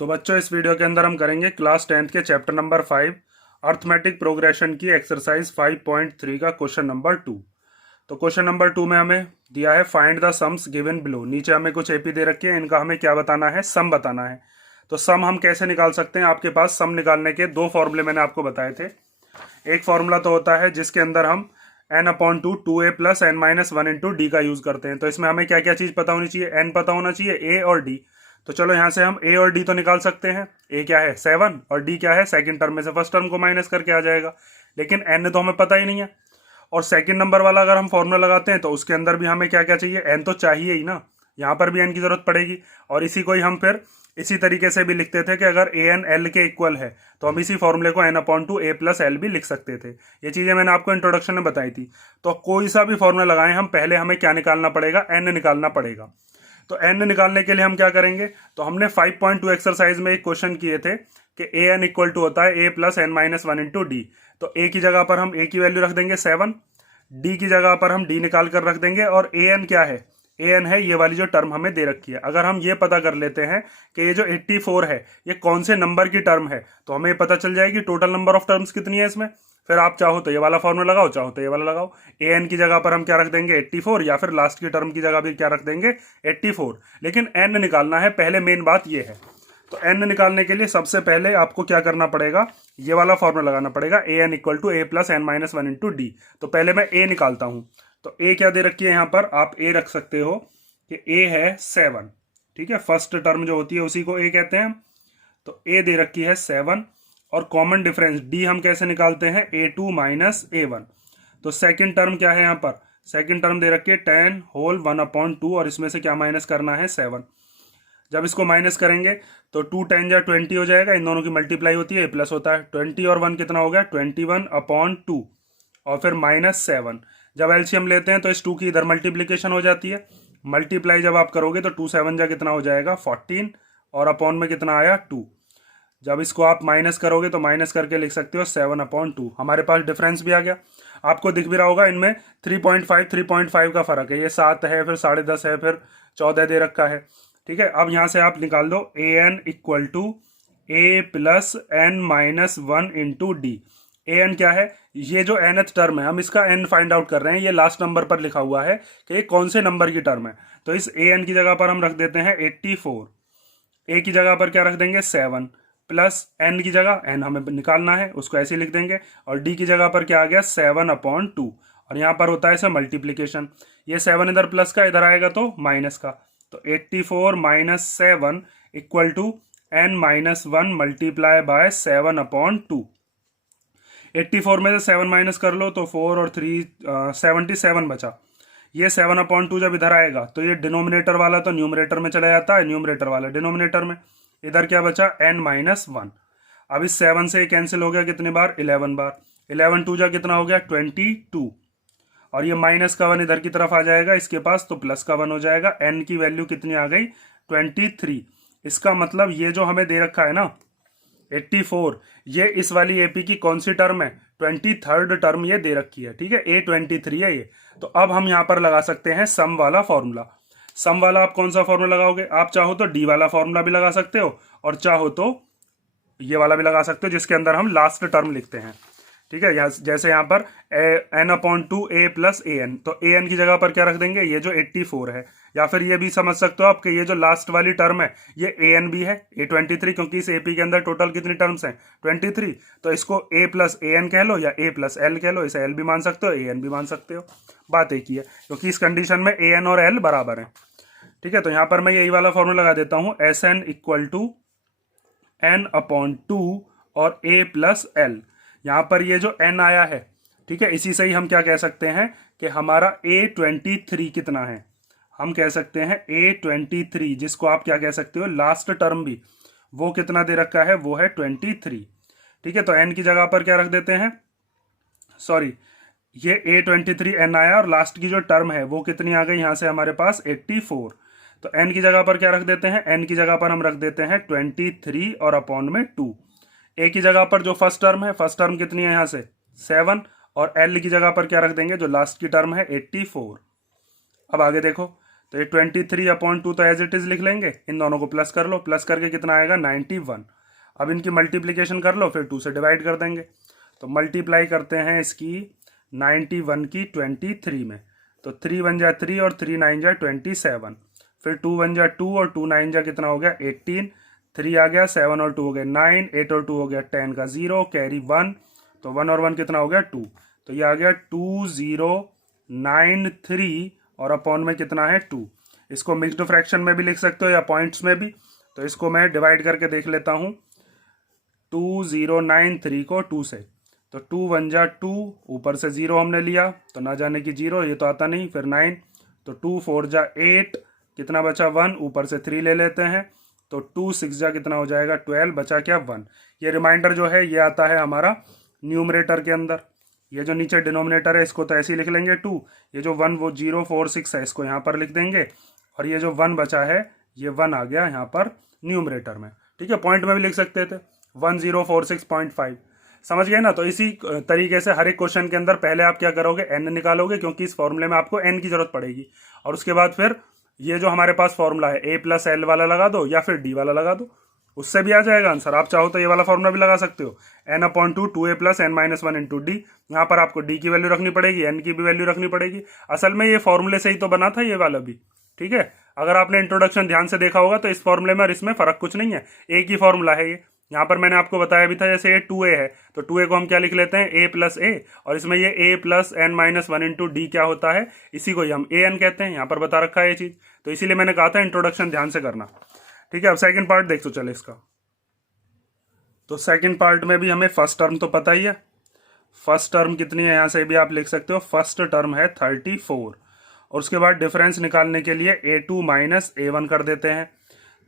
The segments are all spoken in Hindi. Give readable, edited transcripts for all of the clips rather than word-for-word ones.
तो बच्चों, इस वीडियो के अंदर हम करेंगे क्लास 10th के चैप्टर नंबर 5 अर्थमेटिक प्रोग्रेशन की एक्सरसाइज 5.3 का क्वेश्चन नंबर 2। तो क्वेश्चन नंबर 2 में हमें दिया है find the sums given below. नीचे हमें कुछ एपी दे रखी है, इनका हमें क्या बताना है, सम बताना है। तो सम हम कैसे निकाल सकते हैं? आपके पास सम निकालने के दो फॉर्मूले मैंने आपको बताए थे। एक फॉर्मूला तो होता है जिसके अंदर हम n/2 plus n minus one into D का यूज करते हैं। तो इसमें हमें क्या क्या चीज पता होनी चाहिए? n पता होना चाहिए, a और d। तो चलो यहाँ से हम a और d तो निकाल सकते हैं। a क्या है 7 और d क्या है सेकंड टर्म में से फर्स्ट टर्म को माइनस करके आ जाएगा। लेकिन n तो हमें पता ही नहीं है। और सेकंड नंबर वाला अगर हम फॉर्मूला लगाते हैं तो उसके अंदर भी हमें क्या क्या चाहिए? n तो चाहिए ही ना, यहाँ पर भी n की जरूरत पड़ेगी। और इसी को ही हम फिर इसी तरीके से भी लिखते थे कि अगर a n l के इक्वल है तो हम इसी फॉर्मूले को n/2 a प्लस l भी लिख सकते थे। ये चीजें मैंने आपको इंट्रोडक्शन में बताई थी। तो कोई सा भी फॉर्मूला लगाएं हम, पहले हमें क्या निकालना पड़ेगा? n निकालना पड़ेगा। तो n निकालने के लिए हम क्या करेंगे? तो हमने 5.2 एक्सरसाइज में एक क्वेश्चन किए थे कि ए एन इक्वल टू होता है a plus n minus one into d. तो a की जगह पर हम a की वैल्यू रख देंगे 7, d की जगह पर हम d निकाल कर रख देंगे, और a n क्या है? ए एन है ये वाली जो टर्म हमें दे रखी है। अगर हम ये पता कर लेते हैं कि ये जो 84 है ये कौन से नंबर की टर्म है, तो हमें पता चल जाएगी टोटल नंबर ऑफ टर्म्स कितनी है इसमें। फिर आप चाहो तो ये वाला फॉर्मूला लगाओ, चाहो तो ये वाला लगाओ। ए एन की जगह पर हम क्या रख देंगे? 84, या फिर लास्ट की टर्म की जगह भी क्या रख देंगे? 84। लेकिन एन निकालना है, पहले मेन बात ये है। तो एन निकालने के लिए सबसे पहले आपको क्या करना पड़ेगा? ये वाला फॉर्मूला लगाना पड़ेगा, a n equal to a plus n minus one into d. तो पहले मैं ए निकालता हूं। तो ए क्या दे रखी है यहाँ पर? आप ए रख सकते हो कि ए है 7। ठीक है, फर्स्ट टर्म जो होती है उसी को ए कहते हैं। तो ए दे रखी है 7, और कॉमन डिफरेंस डी हम कैसे निकालते हैं? a2 minus a1। तो सेकंड टर्म क्या है यहाँ पर? सेकंड टर्म दे रखी है 10 होल 1/2, और इसमें से क्या माइनस करना है? 7। जब इसको माइनस करेंगे तो 2 10 या 20 हो जाएगा, इन दोनों की मल्टीप्लाई होती है, प्लस होता है। 20 और 1 कितना हो गया? 21/2, और फिर माइनस 7। जब एलसीएम लेते हैं तो इस 2 की इधर मल्टीप्लीकेशन हो जाती है। मल्टीप्लाई जब आप करोगे तो 2 7 जा कितना हो जाएगा? 14, और अपॉन में कितना आया? 2। जब इसको आप माइनस करोगे तो माइनस करके लिख सकते हो 7/2। हमारे पास डिफरेंस भी आ गया, आपको दिख भी रहा होगा। इनमें 3.5 का फर्क है, ये 7 है, फिर 10.5 है, फिर 14 दे रखा है। ठीक है, अब यहां से आप निकाल दो a n equal to a plus n minus one into d. A n क्या है? ये जो nth टर्म है, हम इसका n फाइंड आउट कर रहे हैं। ये लास्ट नंबर पर लिखा हुआ है कि ये कौन से नंबर की टर्म है। तो इस ए एन की जगह पर हम रख देते हैं 84। ए की जगह पर क्या रख देंगे? 7, प्लस एन की जगह एन हमें निकालना है, उसको ऐसे लिख देंगे। और डी की जगह पर क्या आ गया? 7/2, और यहाँ पर होता है इसे मल्टीप्लीकेशन। ये 7 इधर प्लस का, इधर आएगा तो माइनस का। तो 84 minus 7 equal to n minus one multiply by 7/2। 84 में से 7 माइनस कर लो तो 4 और 3 77 बचा। ये 7/2 जब इधर आएगा तो ये डिनोमिनेटर वाला तो न्यूमरेटर में चला जाता है, न्यूमरेटर वाला डिनोमिनेटर में। इधर क्या बचा? n minus one. अब इस 7 से कैंसिल हो गया कितने बार? 11 बार। 11 2 जा कितना हो गया? 22। और ये माइनस का 1 इधर की तरफ आ जाएगा इसके पास, तो प्लस का 1 हो जाएगा। n की वैल्यू कितनी आ गई? 23। इसका मतलब ये जो हमें दे रखा है ना 84, ये इस वाली एपी की कौन सी टर्म है? 23rd टर्म ये दे रखी है। ठीक है, A23 है ये। तो अब हम यहां पर लगा सकते हैं सम वाला फॉर्मूला। सम वाला आप कौन सा फॉर्मूला लगाओगे? आप चाहो तो डी वाला फॉर्मूला भी लगा सकते हो, और चाहो तो ये वाला भी लगा सकते हो जिसके अंदर हम लास्ट टर्म लिखते हैं। ठीक है, यहाँ जैसे यहाँ पर n/2 a plus A N, तो ए एन की जगह पर क्या रख देंगे? ये जो 84 है। या फिर ये भी समझ सकते हो आप कि ये जो लास्ट वाली टर्म है ये ए एन भी है, A23, क्योंकि इस एपी के अंदर टोटल कितनी टर्म्स हैं? 23। तो इसको a प्लस ए एन कह लो या a प्लस एल कह लो, इसे एल भी मान सकते हो, ए एन भी मान सकते हो। बात एक ही है, क्योंकि इस कंडीशन में ए एन और एल बराबर है। ठीक है, तो यहाँ पर मैं यही वाला फॉर्मूला लगा देता हूँ, S N equal to n/2 और a प्लस एल। यहाँ पर ये जो n आया है, ठीक है, इसी से ही हम क्या कह सकते हैं कि हमारा A23 कितना है? हम कह सकते हैं A23, जिसको आप क्या कह सकते हो? लास्ट टर्म भी, वो कितना दे रखा है? वो है 23। ठीक है, तो n की जगह पर क्या रख देते हैं? सॉरी, ये A23 n आया, और लास्ट की जो टर्म है वो कितनी आ गई यहाँ से हमारे पास? 84। तो n की जगह पर क्या रख देते हैं? n की जगह पर हम रख देते हैं 23 और अपॉन में 2। a की जगह पर जो फर्स्ट टर्म है, फर्स्ट टर्म कितनी है यहाँ से? 7, और l की जगह पर क्या रख देंगे? जो लास्ट की टर्म है 84। अब आगे देखो, तो ये 23/2 तो एज इट इज़ लिख लेंगे, इन दोनों को प्लस कर लो, प्लस करके कितना आएगा 91। अब इनकी मल्टीप्लिकेशन कर लो, फिर 2 से डिवाइड कर देंगे। तो मल्टीप्लाई करते हैं इसकी 91 की 23 में, तो 3 1 जा 3 और 3 9 जा 27, फिर 2 1 जा 2 और 2 9 जा कितना हो गया 18, 3 आ गया 7 और 2 हो गया 9, 8 और 2 हो गया 10 का 0, कैरी 1, तो 1 और 1 कितना हो गया 2, तो ये आ गया 2093 और अपॉन में कितना है 2। इसको मिक्स्ड फ्रैक्शन में भी लिख सकते हो या पॉइंट्स में भी, तो इसको मैं डिवाइड करके देख लेता हूँ 2093 को 2 से, तो 2 1 जा 2, ऊपर से 0 हमने लिया तो ना जाने की 0, ये तो आता नहीं, फिर 9, तो 2 4 जा 8, कितना बचा 1, ऊपर से 3 ले लेते हैं, तो 2 6 जा कितना हो जाएगा 12, बचा क्या 1। ये रिमाइंडर जो है ये आता है हमारा न्यूमरेटर के अंदर, ये जो नीचे डिनोमिनेटर है इसको तो ऐसे ही लिख लेंगे 2, ये जो 1 वो 0 4 6 है इसको यहाँ पर लिख देंगे, और ये जो 1 बचा है ये 1 आ गया यहाँ पर न्यूमरेटर में। ठीक है, पॉइंट में भी लिख सकते थे 1046.5, समझ गए ना। तो इसी तरीके से हर एक क्वेश्चन के अंदर पहले आप क्या करोगे n निकालोगे, क्योंकि इस फॉर्मूले में आपको n की जरूरत पड़ेगी, और उसके बाद फिर ये जो हमारे पास फॉर्मूला है a+l वाला लगा दो या फिर d वाला लगा दो, उससे भी आ जाएगा आंसर। आप चाहो तो ये वाला फॉर्मूला भी लगा सकते हो, n/2 2a + n-1 × d। यहाँ पर आपको d की वैल्यू रखनी पड़ेगी, n की भी वैल्यू रखनी पड़ेगी। असल में ये फॉर्मूले से ही तो बना था ये वाला भी। ठीक है, अगर आपने इंट्रोडक्शन ध्यान से देखा होगा तो इस फॉर्मूले में और इसमें फर्क कुछ नहीं है, एक ही फॉर्मूला है ये। यहाँ पर मैंने आपको बताया भी था, जैसे ये 2a है तो 2a को हम क्या लिख लेते हैं a + a, और इसमें ये a + n-1 × d क्या होता है, इसी को ही हम an कहते हैं, यहाँ पर बता रखा है ये चीज़। तो इसीलिए मैंने कहा था इंट्रोडक्शन ध्यान से करना। ठीक है, अब सेकंड पार्ट देख तो चले इसका। तो सेकंड पार्ट में भी हमें फर्स्ट टर्म तो पता ही है, फर्स्ट टर्म कितनी है यहाँ से भी आप लिख सकते हो, फर्स्ट टर्म है 34, और उसके बाद डिफरेंस निकालने के लिए a2 - a1 कर देते हैं।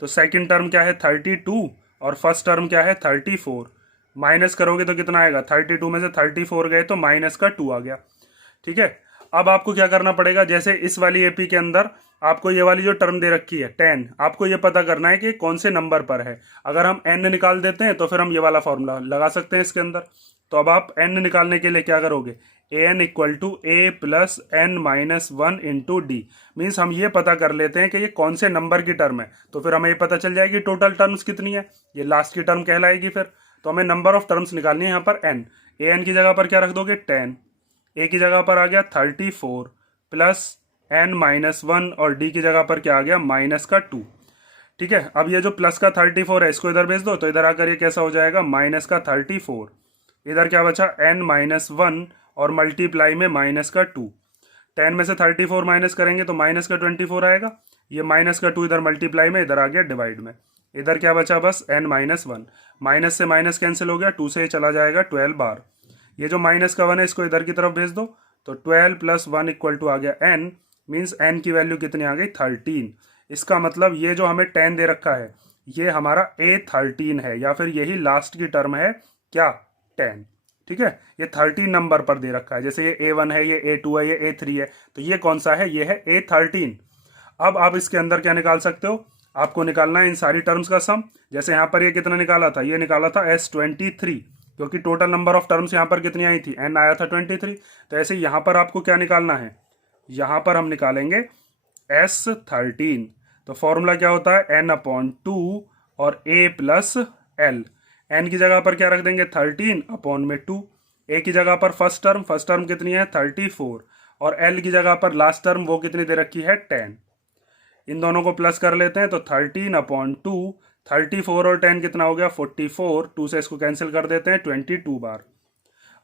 तो सेकंड टर्म क्या है 32 और फर्स्ट टर्म क्या है 34, माइनस करोगे तो कितना आएगा, 32 में से 34 गए तो माइनस का 2 आ गया। ठीक है, अब आपको क्या करना पड़ेगा, जैसे इस वाली एपी के अंदर आपको ये वाली जो टर्म दे रखी है 10, आपको ये पता करना है कि कौन से नंबर पर है। अगर हम n निकाल देते हैं तो फिर हम ये वाला फॉर्मूला लगा सकते हैं इसके अंदर। तो अब आप n निकालने के लिए क्या करोगे, an = a + n-1 × d, means हम ये पता कर लेते हैं कि ये कौन से नंबर की टर्म है, तो फिर हमें ये पता चल जाएगी टोटल टर्म्स कितनी है, ये लास्ट की टर्म कहलाएगी फिर। तो हमें नंबर ऑफ टर्म्स निकालनी है यहाँ पर n, an की जगह पर क्या रख दोगे 10, a की जगह पर आ गया 34 प्लस n-1, और d की जगह पर क्या आ गया माइनस का 2। ठीक है, अब ये जो प्लस का 34 है इसको इधर भेज दो, तो इधर आकर ये कैसा हो जाएगा माइनस का 34, इधर क्या बचा n-1 और मल्टीप्लाई में माइनस का 2। 10 में से 34 माइनस करेंगे तो माइनस का 24 आएगा, ये माइनस का 2 इधर मल्टीप्लाई में, इधर आ गया डिवाइड में, इधर क्या बचा बस n-1, माइनस से माइनस कैंसिल हो गया, 2 से चला जाएगा 12 बार। ये जो माइनस का 1 है इसको इधर की तरफ भेज दो, तो 12 + 1 = आ गया n, मीन्स n की वैल्यू कितनी आ गई 13। इसका मतलब ये जो हमें 10 दे रखा है ये हमारा a13 है, या फिर यही लास्ट की टर्म है क्या 10। ठीक है, ये 13 नंबर पर दे रखा है, जैसे ये a1 है, ये a2 है, ये a3 है, तो ये कौन सा है, ये है a13। अब आप इसके अंदर क्या निकाल सकते हो, आपको निकालना है इन सारी टर्म्स का सम। जैसे यहाँ पर ये कितना निकाला था, ये निकाला था S23, क्योंकि टोटल नंबर ऑफ टर्म्स यहाँ पर कितनी आई थी, n आया था 23। तो ऐसे यहाँ पर आपको क्या निकालना है, यहाँ पर हम निकालेंगे S13। तो फॉर्मूला क्या होता है n/2 और a + l, n की जगह पर क्या रख देंगे 13 अपॉन में 2, a की जगह पर फर्स्ट टर्म कितनी है 34, और l की जगह पर लास्ट टर्म वो कितनी दे रखी है 10। इन दोनों को प्लस कर लेते हैं, तो 13/2, 34 और 10 कितना हो गया 44, 2 से इसको कैंसिल कर देते हैं 22 बार।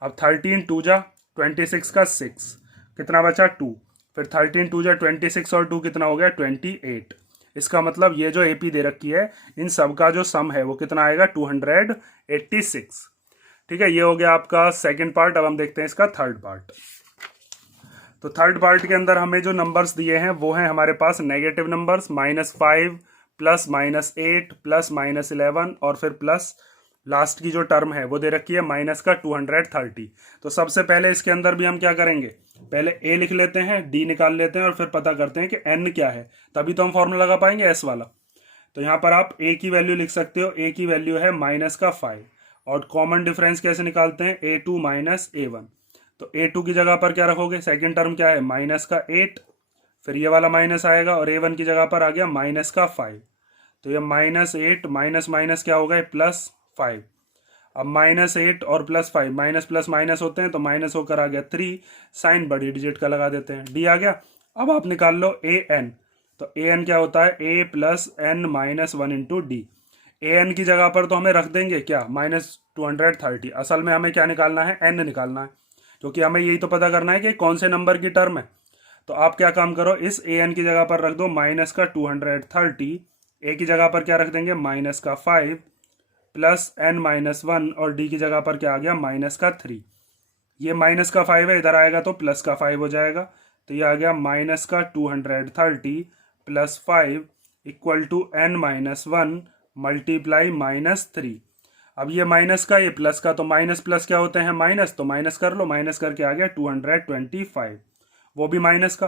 अब 13 2 जा 26 का 6, कितना बचा 2, फिर 13 2 जा 26 और 2 कितना हो गया 28। इसका मतलब ये जो एपी दे रखी है इन सब का जो सम है वो कितना आएगा 286। ठीक है, ये हो गया आपका सेकंड पार्ट। अब हम देखते हैं इसका थर्ड पार्ट। तो थर्ड पार्ट के अंदर हमें जो नंबर्स दिए हैं वो हैं हमारे पास नेगेटिव नंबर्स, -5 प्लस -8 प्लस -11, और फिर प्लस लास्ट की जो टर्म है वो दे रखी है माइनस का 230। तो सबसे पहले इसके अंदर भी हम क्या करेंगे, पहले a लिख लेते हैं, d निकाल लेते हैं, और फिर पता करते हैं कि n क्या है, तभी तो हम फॉर्मूला लगा पाएंगे s वाला। तो यहाँ पर आप a की वैल्यू लिख सकते हो, a की वैल्यू है -5, और कॉमन डिफरेंस कैसे निकालते हैं a2 - a1। तो a2 की जगह पर क्या रखोगे, सेकेंड टर्म क्या है -8, फिर ये वाला माइनस आएगा और a1 की जगह पर आ गया माइनस का 5, तो ये -8 माइनस माइनस क्या होगा +5। अब -8 और +5 माइनस प्लस माइनस होते हैं तो माइनस होकर आ गया 3, साइन बड़ी डिजिट का लगा देते हैं, d आ गया। अब आप निकाल लो an, तो an क्या होता है a + n - 1 into D. an की जगह पर तो हमें रख देंगे क्या -230, असल में हमें क्या निकालना है n निकालना है, क्योंकि हमें यही तो पता करना है कि कौन से नंबर की टर्म है। तो आप क्या काम करो, इस an की जगह पर रख दो -230, a की जगह पर क्या रख देंगे -5 + n-1 और d की जगह पर क्या आ गया -3। ये -5 है, इधर आएगा तो +5 हो जाएगा, तो ये आ गया -230 + 5 = n-1 मल्टीप्लाई -3। अब ये माइनस का ये प्लस का, तो माइनस प्लस क्या होते हैं माइनस, तो माइनस कर लो, माइनस करके आ गया 225, वो भी माइनस का।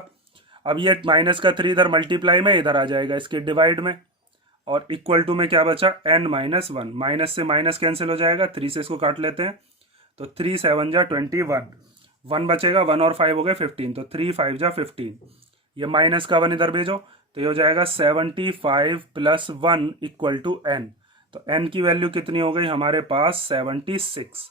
अब ये माइनस का 3 इधर मल्टीप्लाई में इधर आ जाएगा इसके डिवाइड में, और इक्वल टू में क्या बचा n-1, माइनस से माइनस कैंसिल हो जाएगा, 3 से इसको काट लेते हैं, तो 3 7 जा 21, 1 बचेगा, 1 और 5 हो गए 15, तो 3 5 जा 15, ये माइनस का 1 इधर भेजो, तो ये हो जाएगा 75 + 1 = n। तो n की वैल्यू कितनी हो गई हमारे पास 76।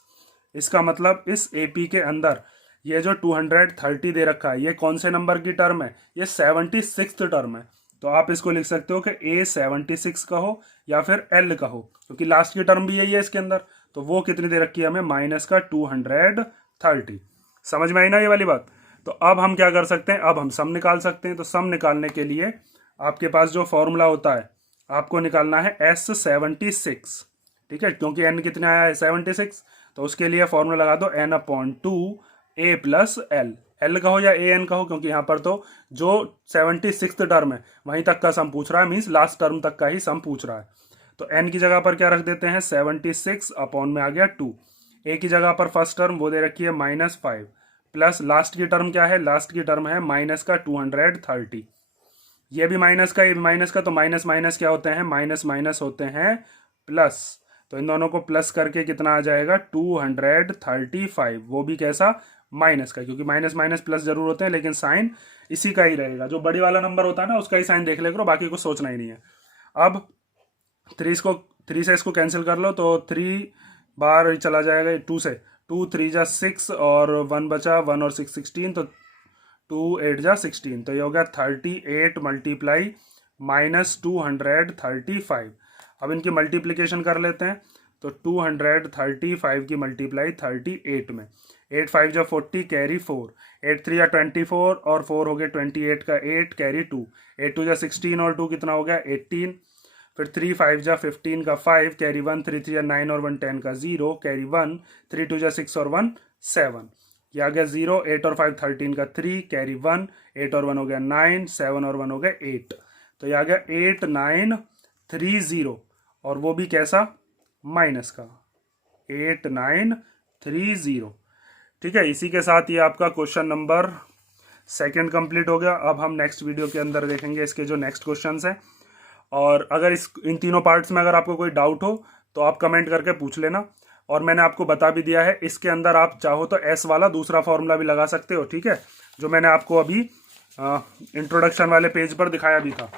इसका मतलब इस AP के अंदर ये जो 230 दे रखा है, ये कौन से नंबर की टर्म है, ये 76th टर्म है। तो आप इसको लिख सकते हो कि A 76 का हो या फिर L का हो, क्योंकि लास्ट की टर्म भी यही है इसके अंदर। तो वो कितनी दे रखी है हमें -230। समझ में आई ना ये वाली बात। तो अब हम क्या कर सकते हैं, अब हम सम निकाल सकते हैं। तो सम निकालने के लिए आपके पास जो फॉर्मूला होता है, आपको निकालना है S76, ठीक है, क्योंकि n कितना आया है 76, तो उसके लिए फॉर्मूला लगा दो n/2 a + l। l का हो या an का हो, क्योंकि यहाँ पर तो जो 76th टर्म है वहीं तक का सम पूछ रहा है, मीन्स लास्ट टर्म तक का ही सम पूछ रहा है। तो n की जगह पर क्या रख देते हैं 76 अपॉन में आ गया 2, a की जगह पर फर्स्ट टर्म वो दे रखी है -5 प्लस लास्ट की टर्म क्या है, लास्ट की टर्म है माइनस का 230, ये भी माइनस का, ये भी माइनस का, तो माइनस माइनस क्या होते हैं माइनस माइनस होते हैं प्लस, तो इन दोनों को प्लस करके कितना आ जाएगा 235, वो भी कैसा माइनस का, क्योंकि माइनस माइनस प्लस जरूर होते हैं लेकिन साइन इसी का ही रहेगा, जो बड़ी वाला नंबर होता है ना उसका ही साइन देख ले करो, बाकी कुछ सोचना ही नहीं है। अब 3 से इसको कैंसिल कर लो, तो 3 बार चला जाएगा 2 से, 2 3 जा 6 और 1 बचा, 1 और 6 16, तो 2 8 जा 16, तो ये हो गया 38 मल्टीप्लाई -235। अब इनकी मल्टीप्लिकेशन कर लेते हैं, तो 235 की मल्टीप्लाई 38 में, 8 5 जा 40 कैरी 4, 8 3 जा 24 और 4 हो गए 28 का 8 कैरी 2, 8 2 जा 16 और 2 कितना हो गया 18, फिर 3 5 जा 15 का 5 कैरी 1, 3 3 जा 9 और 1 10 का 0 कैरी 1, 3 2 जा 6 और 1 7, ये आ गया 0, 8 और 5 13 का 3 कैरी 1, 8 और 1 हो गया 9, 7 और 1 हो गया 8, तो ये आ गया 8930, और वो भी कैसा माइनस का 8930। ठीक है, इसी के साथ ये आपका क्वेश्चन नंबर 2 कंप्लीट हो गया। अब हम नेक्स्ट वीडियो के अंदर देखेंगे इसके जो नेक्स्ट क्वेश्चंस हैं, और अगर इन तीनों पार्ट्स में अगर आपको कोई डाउट हो तो आप कमेंट करके पूछ लेना, और मैंने आपको बता भी दिया है इसके अंदर आप चाहो तो एस वाला दूसरा फॉर्मूला भी लगा सकते हो, ठीक है, जो मैंने आपको अभी इंट्रोडक्शन वाले पेज पर दिखाया भी था,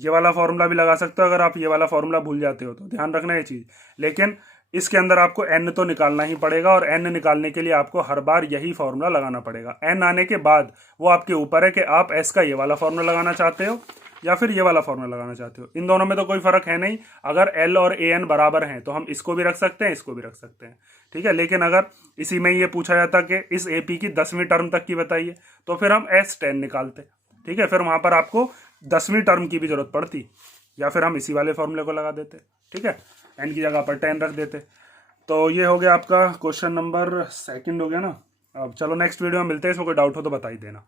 ये वाला फॉर्मूला भी लगा सकते हो। अगर आप ये वाला फॉर्मूला भूल जाते हो तो ध्यान रखना ये चीज़, लेकिन इसके अंदर आपको एन तो निकालना ही पड़ेगा, और एन निकालने के लिए आपको हर बार यही फॉर्मूला लगाना पड़ेगा। एन आने के बाद वो आपके ऊपर है कि आप एस का ये वाला फॉर्मूला लगाना चाहते हो या फिर ये वाला फॉर्मूला लगाना चाहते हो। इन दोनों में तो कोई फर्क है नहीं, अगर एल और ए एन बराबर हैं तो हम इसको भी रख सकते हैं, इसको भी रख सकते हैं, ठीक है। लेकिन अगर इसी में ये पूछा जाता कि इस एपी की 10वीं टर्म तक की बताइए, तो फिर हम S10 निकालते, ठीक है, फिर वहां पर आपको 10वीं टर्म की भी जरूरत पड़ती, या फिर हम इसी वाले फॉर्मूले को लगा देते, ठीक है, एन की जगह पर 10 रख देते। तो ये हो गया आपका क्वेश्चन नंबर 2 हो गया ना। अब चलो नेक्स्ट वीडियो में मिलते हैं, इसमें कोई डाउट हो तो बता ही देना।